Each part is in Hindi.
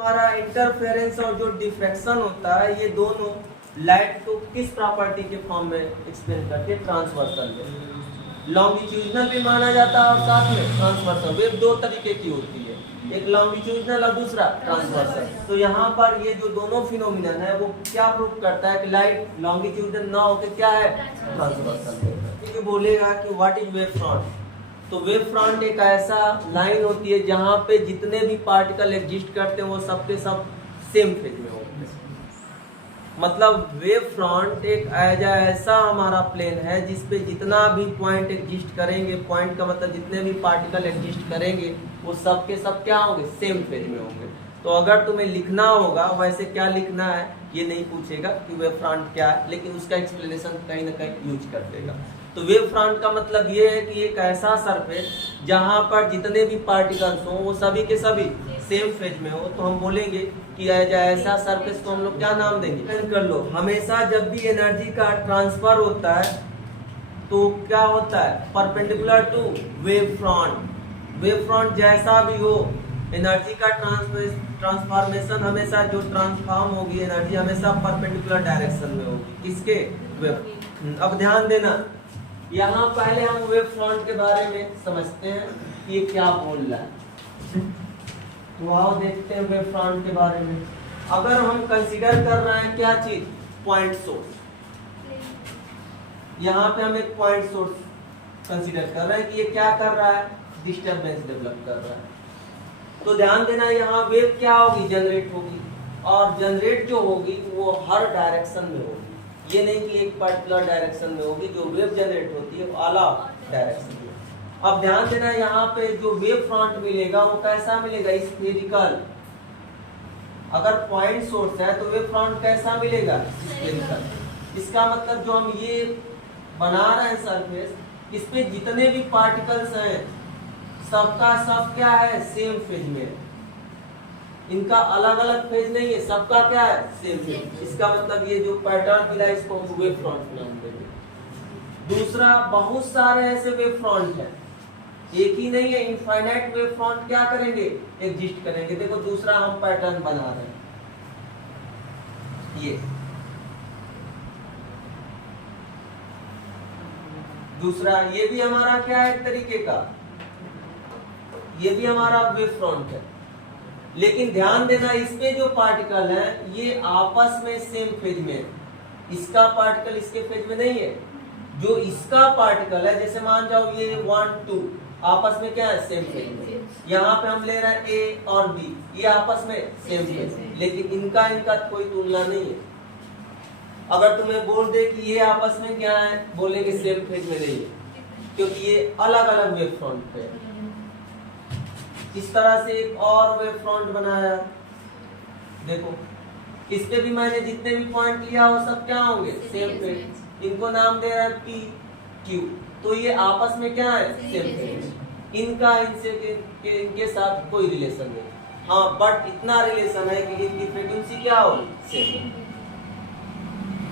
हमारा इंटरफेरेंस और जो डिफ्रैक्शन होता है ये दोनों लाइट को किस प्रॉपर्टी के फॉर्म में एक्सप्लेन करते हैं? ट्रांसवर्सल में। लॉन्गिट्यूडनल भी माना जाता है और साथ में ट्रांसवर्सल। वेव दो तरीके की होती है, एक लॉन्गिट्यूडनल और दूसरा ट्रांसवर्सल। तो यहाँ पर ये जो दोनों फिनोमिनन है वो क्या प्रूव करता है कि लाइट लॉन्गिट्यूडनल ना होकर क्या है? ट्रांसवर्सल। ये बोलेगा कि व्हाट इज वेव फ्रंट, तो वेव फ्रंट एक ऐसा लाइन होती है जहां पे जितने भी पार्टिकल एग्जिस्ट करते हैं वो सबके सब सेम फेज में होते हैं। मतलब वेव फ्रंट एक ऐसा हमारा प्लेन है जिसपे जितना भी पॉइंट एग्जिस्ट करेंगे, पॉइंट का मतलब जितने भी पार्टिकल एग्जिस्ट करेंगे वो सबके सब क्या होंगे? सेम फेज में होंगे। तो अगर तुम्हें लिखना होगा वैसे क्या लिखना है ये नहीं पूछेगा कि वेव फ्रंट क्या है, लेकिन उसका एक्सप्लेनेशन कहीं ना कहीं यूज कर देगा। तो वेव फ्रंट का मतलब ये है कि एक ऐसा सरफेस जहां पर जितने भी पार्टिकल्स हों वो सभी के सभी सेम फेज में हो, तो हम बोलेंगे कि ऐसा सरफेस को हम लोग क्या नाम देंगे? कर लो, हमेशा जब भी एनर्जी का ट्रांसफर होता है तो क्या होता है? Perpendicular to wave front. Wave front जैसा भी हो, एनर्जी का ट्रांसफॉर्मेशन हमेशा जो ट्रांसफॉर्म होगी एनर्जी हमेशा परपेंडिकुलर डायरेक्शन में होगी। किसके? वेव। अब ध्यान देना, यहाँ पहले हम वेव फ्रंट के बारे में समझते हैं कि ये क्या बोल रहा है। तो आओ देखते हैं वेव फ्रंट के बारे में। अगर हम कंसीडर कर रहे हैं क्या चीज? Point source. यहाँ पे हम एक पॉइंट सोर्स कंसीडर कर रहे हैं कि ये क्या कर रहा है? डिस्टरबेंस डेवलप कर रहा है। तो ध्यान देना, यहाँ वेव क्या होगी? जनरेट होगी, और जनरेट जो होगी वो हर डायरेक्शन में होगी। ये नहीं कि एक पर्टिकुलर डायरेक्शन में होगी। जो वेव जनरेट होती है वो अलग डायरेक्शन में। अब ध्यान देना, यहाँ पे जो वेव फ्रंट मिलेगा वो कैसा मिलेगा? स्फेरिकल। अगर पॉइंट सोर्स है तो वेव फ्रंट कैसा मिलेगा? स्फेरिकल। इसका मतलब जो हम ये बना रहे हैं सरफेस, इस पे जितने भी पार्टिकल्स हैं सबका सब क्या है? सेम फेज में। इनका अलग अलग फेज नहीं है, सबका क्या है? Same phase. इसका मतलब ये जो पैटर्न मिला इसको हम वेव फ्रंट नाम देंगे। दूसरा, बहुत सारे ऐसे वेव फ्रंट हैं, एक ही नहीं है, इनफाइनाइट वेव फ्रंट क्या करेंगे? एग्जिस्ट करेंगे। देखो दूसरा हम पैटर्न बना रहे हैं, ये दूसरा, ये भी हमारा क्या है? एक तरीके का ये भी हमारा वेव फ्रंट है। लेकिन ध्यान देना, इसमें जो पार्टिकल है ये आपस में सेम फेज में है। इसका पार्टिकल इसके फेज में नहीं है। जो इसका पार्टिकल है, जैसे मान जाओ ये 1 2 आपस में क्या है? सेम फेज में। यहाँ पे हम ले रहे हैं ए और बी, ये आपस में सेम फेज, लेकिन इनका कोई तुलना नहीं है। अगर तुम्हें बोल दे कि ये आपस में क्या है, बोलेंगे सेम फेज में नहीं है, क्योंकि ये अलग अलग वेव फ्रंट पे है। इस तरह से एक और वेव फ्रंट बनाया, देखो इस पे भी मैंने जितने भी पॉइंट लिया वो सब क्या होंगे? Same phase. इनको नाम दे रहा है पी क्यू, तो ये आपस में क्या है? Same phase. इनका इनके साथ कोई रिलेशन नहीं। हाँ, बट इतना रिलेशन है कि इनकी फ्रीक्वेंसी क्या हो? सेम।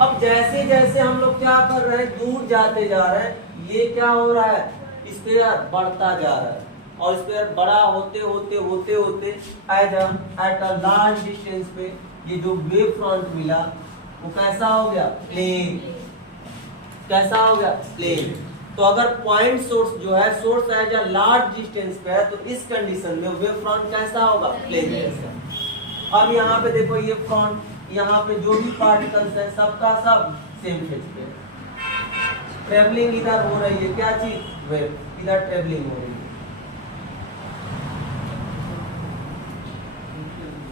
अब जैसे जैसे हम लोग क्या कर रहे हैं? दूर जाते जा रहे हैं, ये क्या हो रहा है? स्फीयर बढ़ता जा रहा है, और स्फीयर बड़ा होते होते होते होते एट अ लार्ज डिस्टेंस पे ये जो वेव फ्रंट मिला वो कैसा हो गया? प्लेन। कैसा हो गया? प्लेन। तो अगर पॉइंट सोर्स जो है, source as a large distance पे है, तो इस कंडीशन में वेव फ्रंट कैसा होगा? प्लेन। अब यहाँ पे देखो, ये फ्रंट, यहाँ पे जो भी पार्टिकल्स है सबका सब सेम फेज पे। ट्रेवलिंग इधर हो रही है, क्या चीज? वेव। इधर ट्रेवलिंग हो रही है।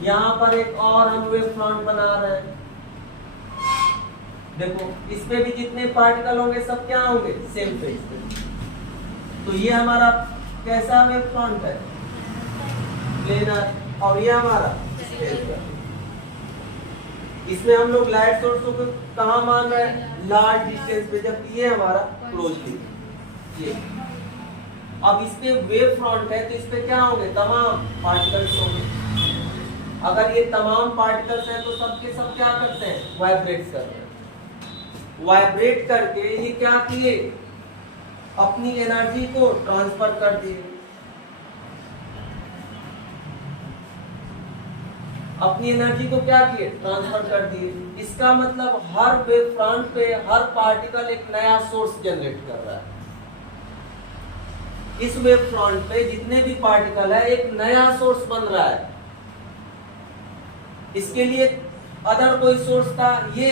यहाँ पर एक और हम वेव फ्रंट बना रहे हैं। देखो इस पे भी जितने पार्टिकल होंगे सब क्या होंगे? सेम फेज पे। तो ये हमारा कैसा वेव फ्रंट है? प्लेनर। और ये हमारा स्फेरिकल। इसमें हम लोग लाइट सोर्स को कहाँ मान रहे हैं? लार्ज डिस्टेंस पे, जबकि ये हमारा क्लोजली ये। अब इस पे वेव फ्रंट है तो इस पे क्या होंगे? तमाम पार्टिकल्स होंगे। अगर ये तमाम पार्टिकल्स हैं तो सबके सब क्या करते हैं? वाइब्रेट करते हैं। वाइब्रेट करके ये क्या किए? अपनी एनर्जी को ट्रांसफर कर दिए। अपनी एनर्जी को क्या किए, ट्रांसफर कर दिए। इसका मतलब हर वेव फ्रंट पे हर पार्टिकल एक नया सोर्स जनरेट कर रहा है। इस वेव फ्रंट पे जितने भी पार्टिकल है एक नया सोर्स बन रहा है। इसके लिए अदर कोई सोर्स था, ये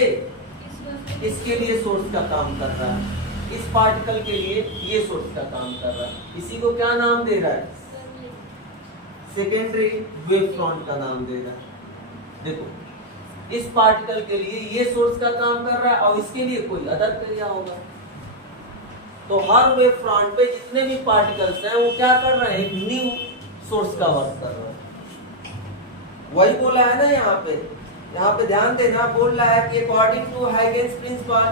इसके लिए सोर्स का काम कर रहा है, इस पार्टिकल के लिए ये सोर्स का काम कर रहा है। इसी को क्या नाम दे रहा है, सेकेंडरी वेव फ्रंट का नाम दे रहा है। देखो इस पार्टिकल के लिए ये सोर्स का काम कर रहा है और इसके लिए कोई अदर क्रिया होगा। तो हर वेव फ्रंट पे जितने भी पार्टिकल्स हैं वो क्या कर रहे हैं, एक न्यू सोर्स का वर्क कर रहे हैं। वही बोला है ना यहाँ पे ध्यान देना, बोल रहा है कि according to Huygens principle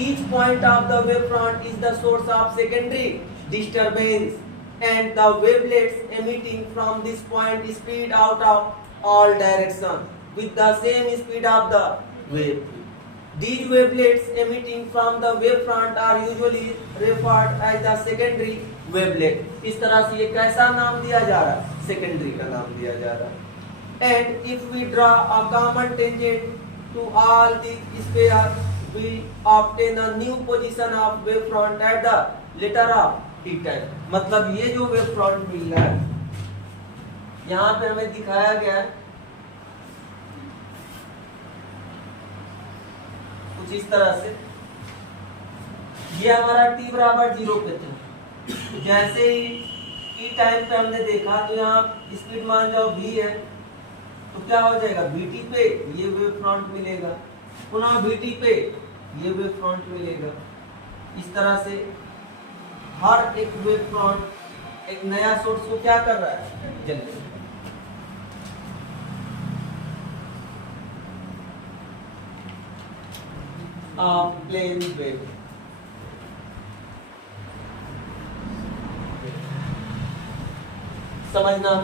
each point of the wave front is the source of secondary disturbance and the wavelets emitting from this point speed out of all direction with the same speed of the wave. These wavelets emitting from the wave front are usually referred as the secondary wavelet. इस तरह से ये कैसा नाम दिया जा रहा है, सेकेंडरी का नाम दिया जा रहा है। And if we draw a common tangent to all these spheres, we obtain a new position of wave front at the letter of ठीक है। मतलब ये जो वेव फ्रंट मिल रहा है यहाँ पे हमें दिखाया गया है कुछ इस तरह से। ये हमारा t बराबर 0 पे था। जैसे ही t टाइम पे हमने देखा तो यहाँ स्पीड मान जाओ v है, तो क्या हो जाएगा, vt पे ये वेव फ्रंट मिलेगा, पुनः vt पे ये वेव फ्रंट मिलेगा। इस तरह से हर एक वेव फ्रंट एक नया सोर्स को क्या कर रहा है, जनरेट। प्लेन वेव समझना।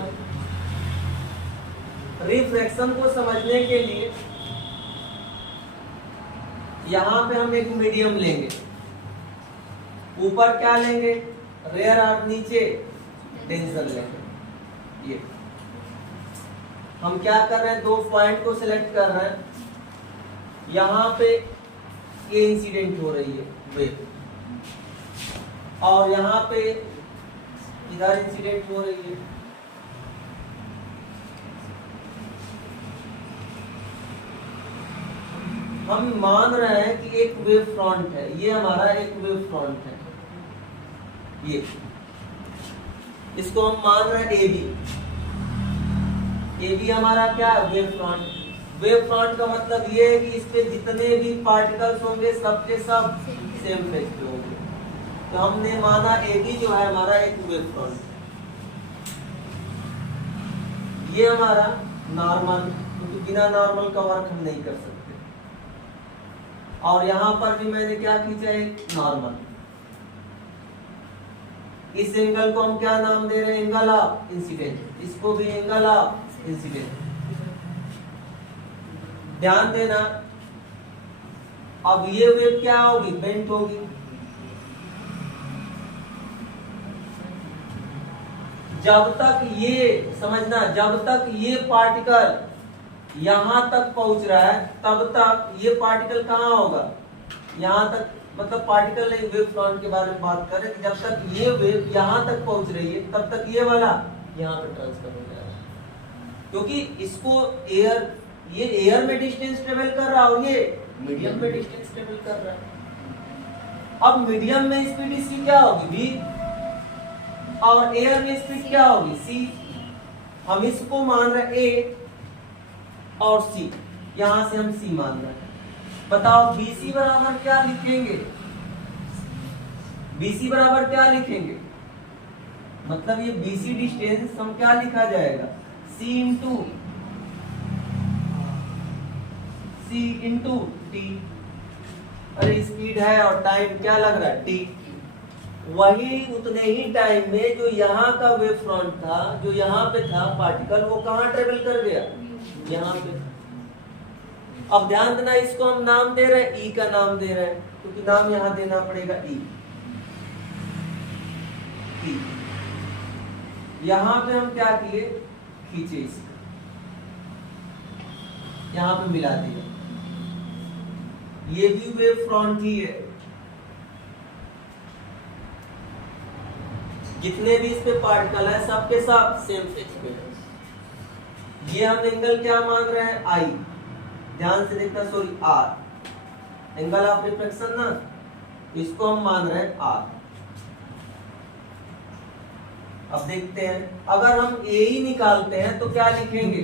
रिफ्रैक्शन को समझने के लिए यहां पे हम एक मीडियम लेंगे, ऊपर क्या लेंगे, रेयर अर्थ, नीचे डेंसर लेंगे। ये हम क्या कर रहे हैं, दो पॉइंट को सिलेक्ट कर रहे हैं। यहाँ पे ये इंसिडेंट हो रही है वेव, और यहाँ पे इधर इंसिडेंट हो रही है। हम मान रहे हैं कि एक वेव फ्रंट है, ये हमारा एक वेव फ्रंट है, ये इसको हम मान रहे हैं AB। AB हमारा क्या है, वेव फ्रंट। वेव फ्रंट का मतलब ये है कि इस पे जितने भी पार्टिकल्स होंगे सबके सब सेम फेज पे होंगे। तो हमने माना AB जो है हमारा एक वेव फ्रंट, ये हमारा नॉर्मल, क्योंकि बिना नॉर्मल का वर्क हम नहीं कर सकते। और यहां पर भी मैंने क्या खींचा, एक नॉर्मल। इस एंगल को हम क्या नाम दे रहे हैं, एंगल ऑफ इंसिडेंट। इसको भी एंगल ऑफ इंसिडेंट। ध्यान देना, अब ये वेव क्या होगी, बेंट होगी। जब तक ये समझना, जब तक ये पार्टिकल यहां तक पहुंच रहा है तब तक ये पार्टिकल कहां होगा, यहां तक। मतलब पार्टिकल नहीं, वेव फ्रंट के बारे में बात कर रहे हैं। जब तक ये वेव यहां तक पहुंच रही है तब तक ये वाला यहां पे ट्रांसफर हो जाएगा, क्योंकि इसको एयर, ये एयर में डिस्टेंस ट्रेवल कर रहा है और ये मीडियम में डिस्टेंस ट्रेवल कर रहा है। अब मीडियम में स्पीड इसकी क्या होगी, v, और एयर में स्पीड क्या होगी, c। हम इसको मान रहे हैं a और c, यहां से हम c मान रहे हैं। बताओ BC बराबर क्या लिखेंगे, BC बराबर क्या लिखेंगे, मतलब ये BC डिस्टेंस हम क्या लिखा जाएगा, C इंटू T। अरे स्पीड है और टाइम क्या लग रहा है, T। वही उतने ही टाइम में जो यहाँ का वेव फ्रंट था, जो यहाँ पे था पार्टिकल, वो कहाँ ट्रेवल कर गया, यहाँ पे। अब ध्यान देना, इसको हम नाम दे रहे हैं, E का नाम दे रहे हैं, क्योंकि नाम यहां देना पड़ेगा E। यहां पे हम क्या किए, खींचे इसको। यहाँ पे मिला दिया। ये भी वेव फ्रंट ही है। जितने भी इस पे पार्टिकल है सबके साथ सेम फेज पे है। ये हम एंगल क्या मान रहे हैं? आई। ध्यान से देखना, sorry R, angle of reflection ना, इसको हम मान रहे हैं आर। अब देखते हैं, अगर हम ए ही निकालते हैं तो क्या लिखेंगे?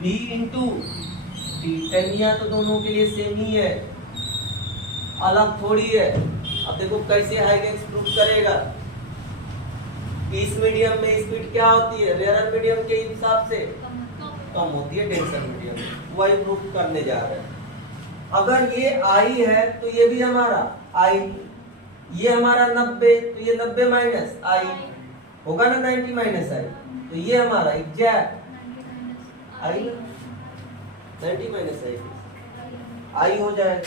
B into T. टेनिया तो दोनों के लिए सेम ही है, अलग थोड़ी है। अब देखो कैसे हाइगेंस प्रूव करेगा। इस मीडियम में स्पीड क्या होती है? रेयर मीडियम के हिसाब से कम होती है डेंसर मीडियम, वही प्रूव करने जा रहे हैं। अगर ये आई है तो ये भी हमारा आई, ये हमारा 90, तो ये 90 माइनस आई होगा ना, 90 माइनस आई, तो ये हमारा एग्जैक्ट आई, 90 माइनस आई हो जाएगा,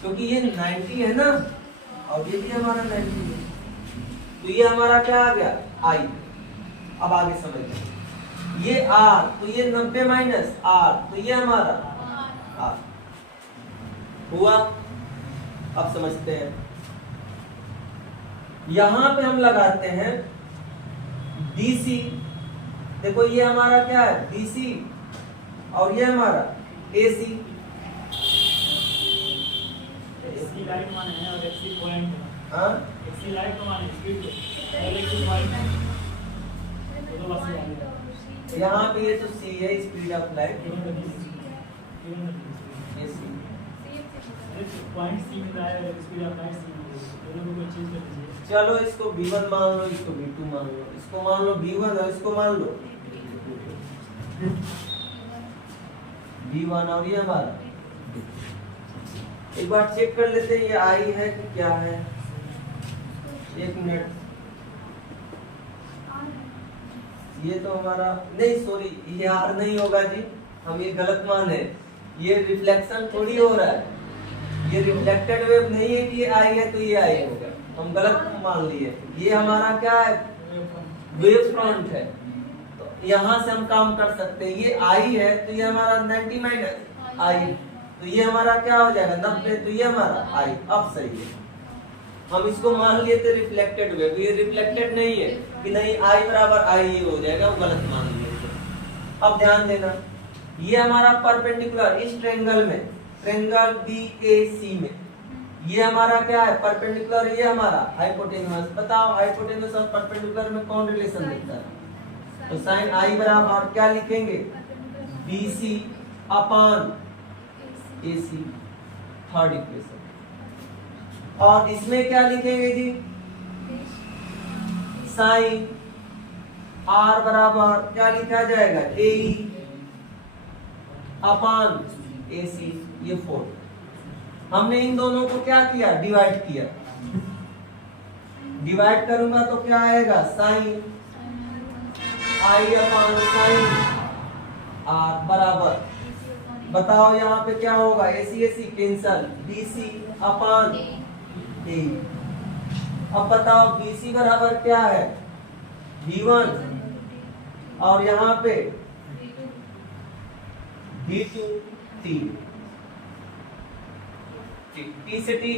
क्योंकि ये 90 है ना और ये भी हमारा 90 है, तो ये हमारा क्या आ गया? आई। अब आगे समझिए, ये आर, तो ये 90 माइनस आर, तो ये हमारा आर हुआ। अब समझते हैं, यहां पे हम लगाते हैं डीसी। देखो ये हमारा क्या है? डीसी, और ये हमारा एसी। एसी लाइट माने है और एसी पॉइंट है। हां, एसी लाइट तो माने स्पीड है और एसी पॉइंट है, तो बस ये आ गया। यहाँ पे ये तो सी है, स्पीड ऑफ लाइट, ये सी। पॉइंट सी में आया और स्पीड ऑफ लाइट सी में, दोनों को चेंज कर दीजिए। चलो इसको V1 मान लो, इसको V2 मान लो, इसको मान लो V1 और इसको मान लो V1, और ये हमारा। एक बार चेक कर लेते हैं ये आई है कि क्या है। एक मिनट, ये तो हमारा नहीं, सॉरी ये आर नहीं होगा जी, हम ये गलत मान है। ये रिफ्लेक्शन थोड़ी हो रहा है, ये रिफ्लेक्टेड वेव नहीं है कि ये आई है तो ये आई होगा, हम गलत मान लिए। ये हमारा क्या है? वेव फ्रंट है, तो यहाँ से हम काम कर सकते हैं। ये आई है तो ये हमारा 90 माइनस आई, तो ये हमारा क्या हो जाएगा? 90, तो ये हमारा आई। अब सही है, हम इसको मान लिए थे रिफ्लेक्टेड वेव, ये रिफ्लेक्टेड नहीं है कि नहीं आई बराबर आई हो जाएगा, वो गलत मान लिए थे। अब ध्यान देना, ये हमारा परपेंडिकुलर इस ट्रायंगल में, ट्रायंगल बीएसी में, ये हमारा क्या है? परपेंडिकुलर, ये हमारा हाइपोटेन्यूस। बताओ हाइपोटेन्यूस और परपेंडिकुलर में कौन रिलेशन दिखता है? तो साइन आई बराबर क्या लिखेंगे? BC upon AC, third equation. और इसमें क्या लिखेंगे जी? साइन आर बराबर क्या लिखा जाएगा? ए अपॉन एसी, ये 4। हमने इन दोनों को क्या किया? डिवाइड किया। डिवाइड करूंगा तो क्या आएगा? Sine I upon sine are बराबर, बताओ यहाँ पे क्या होगा? AC AC cancel, BC upon A. अब बताओ बीसी बराबर क्या है? V1, और यहाँ पे V2 T, T से T।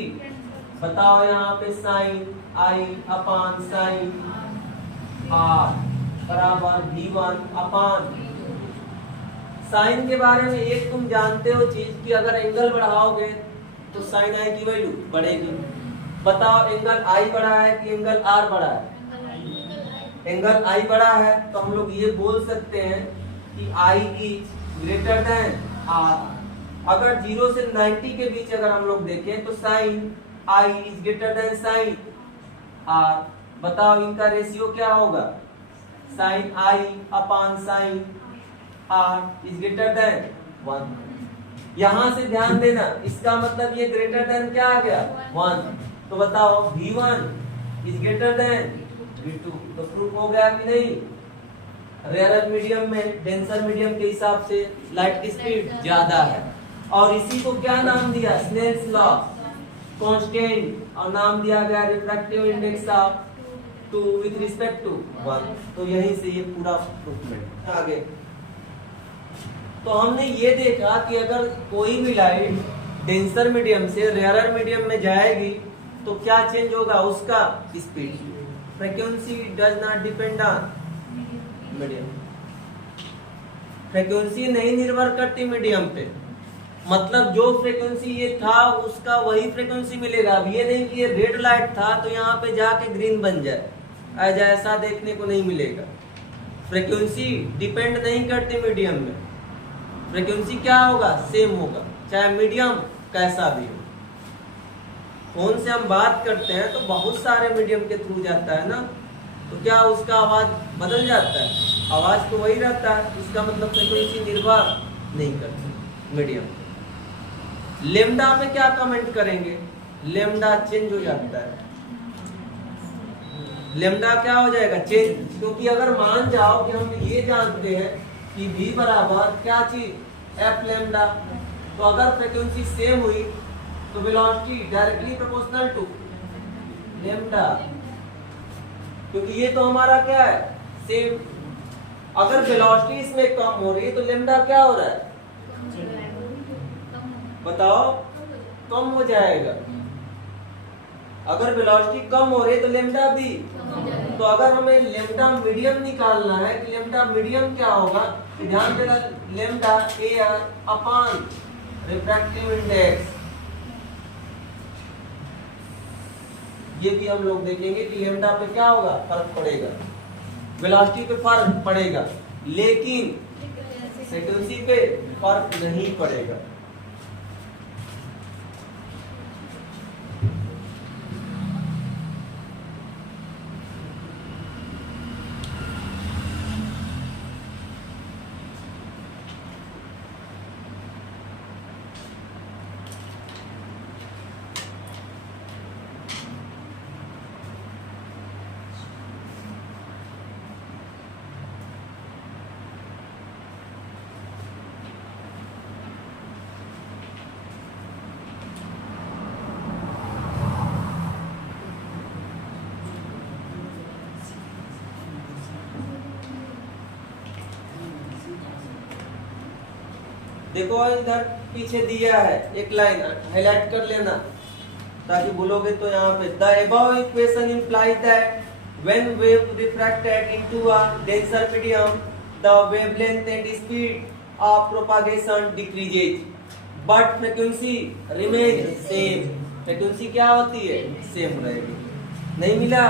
बताओ यहाँ पे sine I upon sine are बराबर V1 अपॉन। साइन के बारे में एक तुम जानते हो चीज कि अगर एंगल बढ़ाओगे तो साइन आई की वैल्यू बढ़ेगी। बताओ एंगल आई बढ़ा है कि एंगल आर बढ़ा है? एंगल आई बढ़ा है, तो हम लोग ये बोल सकते हैं कि आई इज ग्रेटर देन आर। अगर 0 से 90 के बीच अगर हम लोग देखें तो sine I is greater than sine R. बताओ इनका रेशियो क्या होगा? Sine I upon sine R is greater than 1। यहां से ध्यान देना, इसका मतलब ये ग्रेटर देन क्या आ गया? 1। तो बताओ V1 is greater then V2, तो प्रूफ हो गया कि नहीं? रेयर मीडियम में डेंसर मीडियम के हिसाब से लाइट की स्पीड ज्यादा है। और इसी को क्या नाम दिया? स्नेल्स लॉ, कांस्टेंट, और नाम दिया गया refractive index of 2 with respect to 1। तो यहीं से ये पूरा प्रूफमेंट आगे। तो हमने ये देखा कि अगर कोई भी लाइट डेंसर मीडियम से रेयरर मीडियम में जाएगी तो क्या चेंज होगा, उसका speed. Frequency does not depend on medium, frequency नहीं निर्भर करती मीडियम पे। मतलब जो फ्रीक्वेंसी ये था उसका वही फ्रीक्वेंसी मिलेगा। अब ये नहीं कि ये रेड लाइट था तो यहाँ पे जाके ग्रीन बन जाए, ऐसा देखने को नहीं मिलेगा। फ्रीक्वेंसी डिपेंड नहीं करती मीडियम में, फ्रीक्वेंसी क्या होगा, सेम होगा, चाहे मीडियम कैसा भी हो। फोन से हम बात करते हैं तो बहुत सारे मीडियम के थ्रू जाता है ना, तो क्या उसका आवाज बदल जाता है, आवाज तो वही रहता है। इसका मतलब फ्रीक्वेंसी निर्भर नहीं करती मीडियम। लेमडा पे क्या कमेंट करेंगे, लेमडा चेंज हो जाता है। लेमडा क्या हो जाएगा, चेंज। क्योंकि अगर मान जाओ कि हम ये जानते हैं कि v बराबर क्या चीज, एफ लेमडा, तो अगर फ्रीक्वेंसी सेम हुई तो velocity directly proportional to lambda, क्योंकि ये तो हमारा क्या है, सेम। अगर वेलोसिटी इसमें कम हो रही है तो लेमडा क्या हो रहा है, बताओ, कम हो जाएगा। अगर वेलोसिटी कम हो रही है तो लेमडा भी। तो अगर हमें लेमडा मीडियम निकालना है कि लेमडा मीडियम क्या होगा, ध्यान देना, lambda air upon refractive index. ये भी हम लोग देखेंगे कि लेमडा पे क्या होगा, फर्क पड़ेगा, वेलोसिटी पे फर्क पड़ेगा, लेकिन फ्रीक्वेंसी पे फर्क नहीं पड़ेगा। देखो इधर पीछे दिया है एक लाइन, हाईलाइट कर लेना ताकि बोलोगे तो यहाँ पे the above equation implies that when wave refracted into a denser medium the wavelength and speed of propagation decreases but frequency remain same. Frequency क्या होती है, सेम रहेगी। नहीं मिला?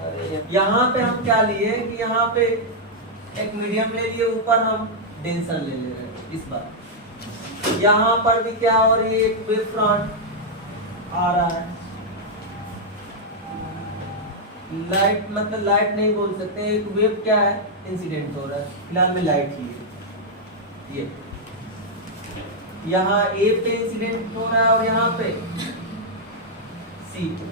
अरे यहाँ पे हम क्या लिए कि यहाँ पे एक मीडियम ले लिए, ऊपर हम डेंसर ले ले रहे हैं। इस बार यहाँ पर भी क्या हो रही है, एक वेव फ्रंट आ रहा है। लाइट मतलब लाइट नहीं बोल सकते, एक वेव क्या है, इंसिडेंट हो रहा है। फिलहाल में लाइट ही है। ये यहाँ ए पे इंसिडेंट हो रहा है और यहाँ पे सी पे।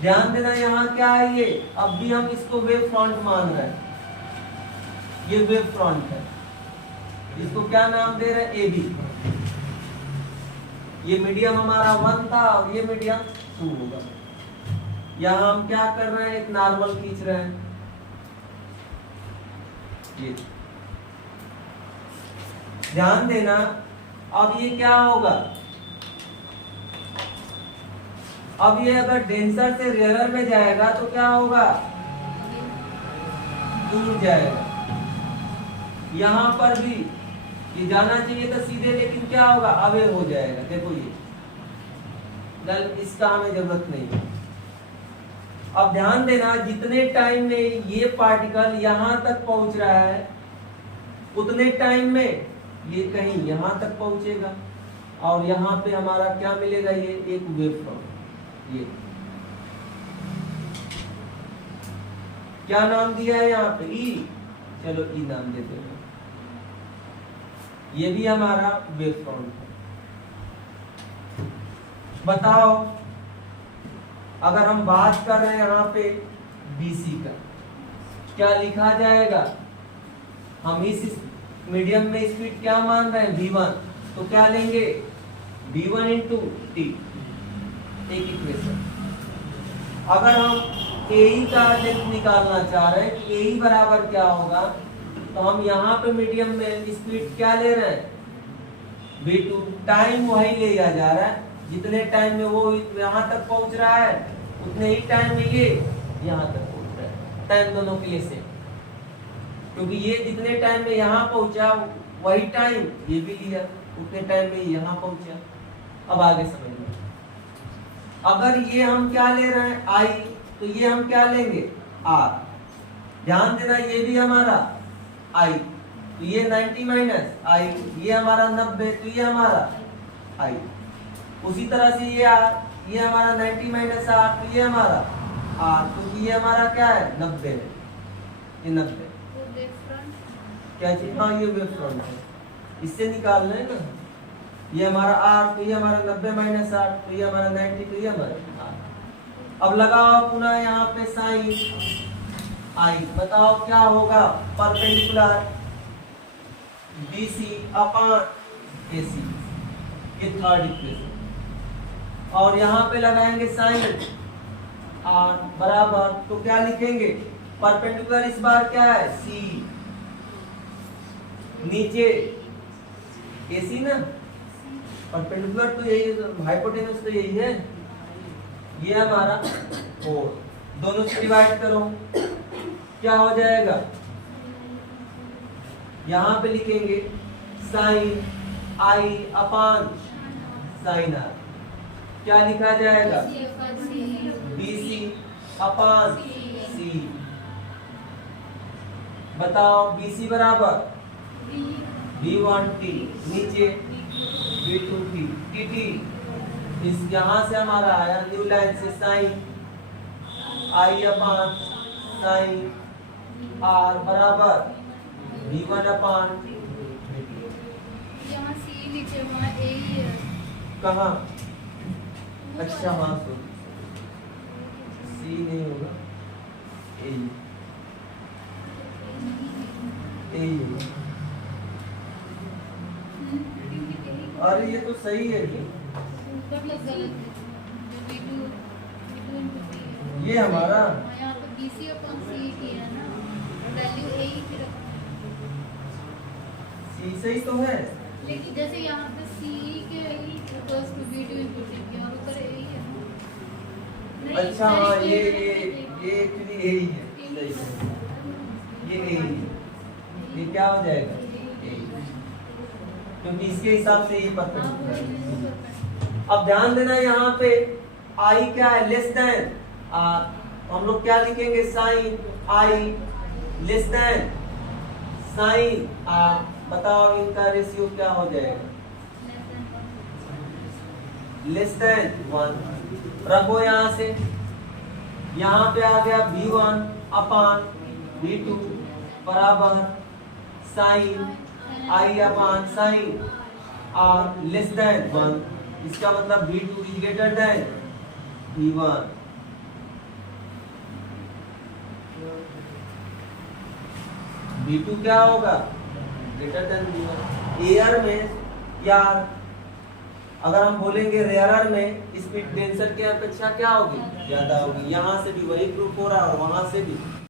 ध्यान देना यहाँ क्या है, ये अब भी हम इसको वेव फ्रंट मान रहे हैं। ये वेव फ्रंट है, इसको क्या नाम दे रहे हैं, ए बी। ये मीडियम हमारा 1 था और ये मीडियम 2 होगा। यहाँ हम क्या कर रहे हैं, एक नॉर्मल खींच रहे हैं। ये ध्यान देना, अब ये क्या होगा, अब ये अगर डेंसर से रेयरर में जाएगा तो क्या होगा, दूर जाएगा। यहाँ पर भी ये जाना चाहिए था सीधे, लेकिन क्या होगा, अवे हो जाएगा। देखो ये इसका हमें जरूरत नहीं है। अब ध्यान देना, जितने टाइम में ये पार्टिकल यहाँ तक पहुंच रहा है उतने टाइम में ये कहीं यहाँ तक पहुंचेगा और यहाँ पे हमारा क्या मिलेगा, ये एक वेव फ्रंट। ये क्या नाम दिया है यहाँ पे, ई। चलो ई नाम देते हैं। ये भी हमारा वेव फ्रंट है। बताओ, अगर हम बात कर रहे हैं यहाँ पे BC का, क्या लिखा जाएगा, हम इस मीडियम में स्पीड क्या मान रहे हैं, v1, तो क्या लेंगे, v1 इंटू टी, एक इक्वेशन। अगर हम AE का लेंथ निकालना चाह रहे हैं कि AE बराबर क्या होगा, तो हम यहाँ पे मीडियम में स्पीड क्या ले रहे हैं, v2, टाइम वही लिया जा रहा है, जितने टाइम में वो यहाँ तक पहुंच रहा है उतने ही टाइम में ये यहाँ तक पहुंच रहा है, टाइम दोनों के लिए सेम, क्योंकि ये जितने टाइम में यहाँ पहुंचा वही टाइम ये भी लिया, उतने टाइम में यहाँ पहुंचा। अब आगे समझिए, अगर ये हम क्या ले रहे हैं I, तो ये हम क्या लेंगे R। ध्यान देना, ये भी हमारा I, तो ये 90 माइनस I, ये हमारा 90, तो ये हमारा I। उसी तरह से ये R, ये हमारा 90 माइनस R, तो ये हमारा R, तो ये हमारा क्या है 90 है, ये 90 क्या चीज, हाँ ये वेव फ्रंट है, इससे निकालना है ना। ये हमारा R, तो ये हमारा 90 माइनस R, तो ये हमारा 90, तो ये हमारा R। अब लगाओ पुनः यहाँ पे साइन I, बताओ क्या होगा, परपेंडिकुलर BC अपॉन AC, ये थर्ड इक्वेशन। और यहाँ पे लगाएंगे साइन R बराबर, तो क्या लिखेंगे, परपेंडिकुलर इस बार क्या है C, नीचे AC ना, परपेंडिकुलर तो यही है, हाइपोटेनस तो यही है, ये हमारा 4, दोनों से डिवाइड करो, क्या हो जाएगा, यहाँ पे लिखेंगे sine I upon sine R, क्या लिखा जाएगा, BC अपॉन C। बताओ BC बराबर V1T, नीचे V2T, TT इस यहाँ से हमारा आया न्यू लाइन से sine I upon sine R बराबर V1 अपॉन कहाँ, अच्छा हाँ सॉरी C नहीं होगा, A होगा। अरे ये तो सही है जी, ये हमारा C सही तो है, लेकिन जैसे यहाँ पे C के इक्वल्स टू V2 इनपुट किया और ऊपर A है ना। अच्छा हाँ ये एक्चुअली यही है, सही है, ये यही है, ये क्या हो जाएगा, क्योंकि इसके हिसाब से ये परपेंडिकुलर है। अब ध्यान देना यहाँ पे I क्या है, लेस देन R, हम लोग क्या लिखेंगे, sine I less than sine R। बताओ इनका रेशियो क्या हो जाएगा, लेस देन 1, रखो यहाँ से, यहाँ पे आ गया V1 अपॉन V2 बराबर sine I upon sine R less than 1, इसका मतलब V2 is greater then V1। V2 क्या होगा, ग्रेटर देन V1। एयर में यार अगर हम बोलेंगे रेयरर में स्पीड डेंसर की अपेक्षा क्या होगी, ज्यादा होगी, यहाँ से भी वही प्रूफ हो रहा है और वहां से भी